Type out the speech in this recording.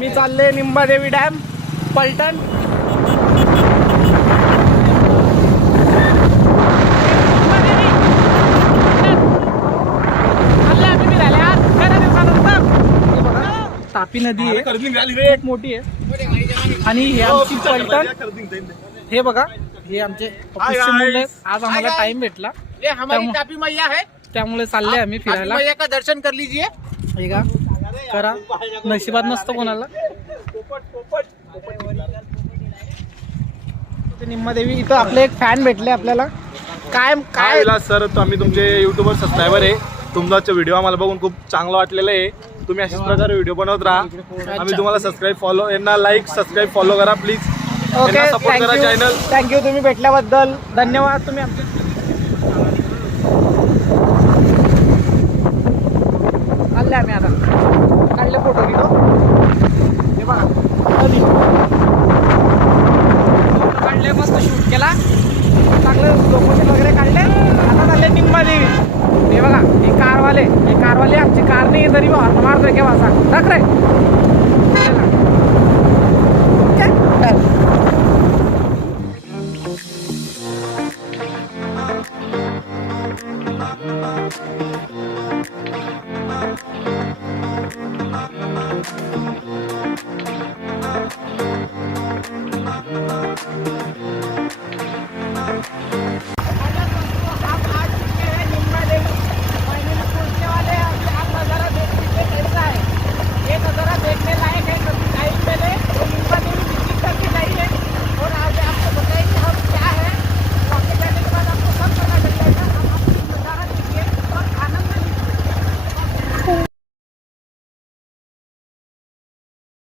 मी चालले निंबादेवी डॅम पलटण. तापी नदी आहे. खूप मोठी आहे. आणि हे आमची पलटण. हे बघा हे आमचे. आज आम्हाला टाइम भेटला. ये हमारी त्यामुळे- टापी मैया त्यामुळे चालले आम्ही फिरायला. दर्शन कर लीजिए. करा. नशिबात नसतं कोणाला. निम्मादेवी इथं आपले एक फॅन भेटले आपल्याला. काय काय काय सर आम्ही तुमचे युट्यूबर सबस्क्रायबर आहे. तुमचा व्हिडिओ आम्हाला बघून खूप चांगलं वाटलेलं आहे. तुम्ही अशाच प्रकारे व्हिडिओ बनवत राहा. आम्ही तुम्हाला सबस्क्राईब फॉलो यांना लाईक सबस्क्राईब फॉलो करा प्लीज ओके सपोर्ट करा चॅनल थँक्यू तुम्ही भेटल्याबद्दल. धन्यवाद तुम्ही आमचे. आम्ही आता. फोटो हे बघा. काढले मस्त शूट केला. चांगलं लोकेशन वगैरे काढले. आता चालले निंबा हे बघा हे कारवाले. हे कारवाले आमची कार नाही तरी मारतोय केव्हा सांग रे.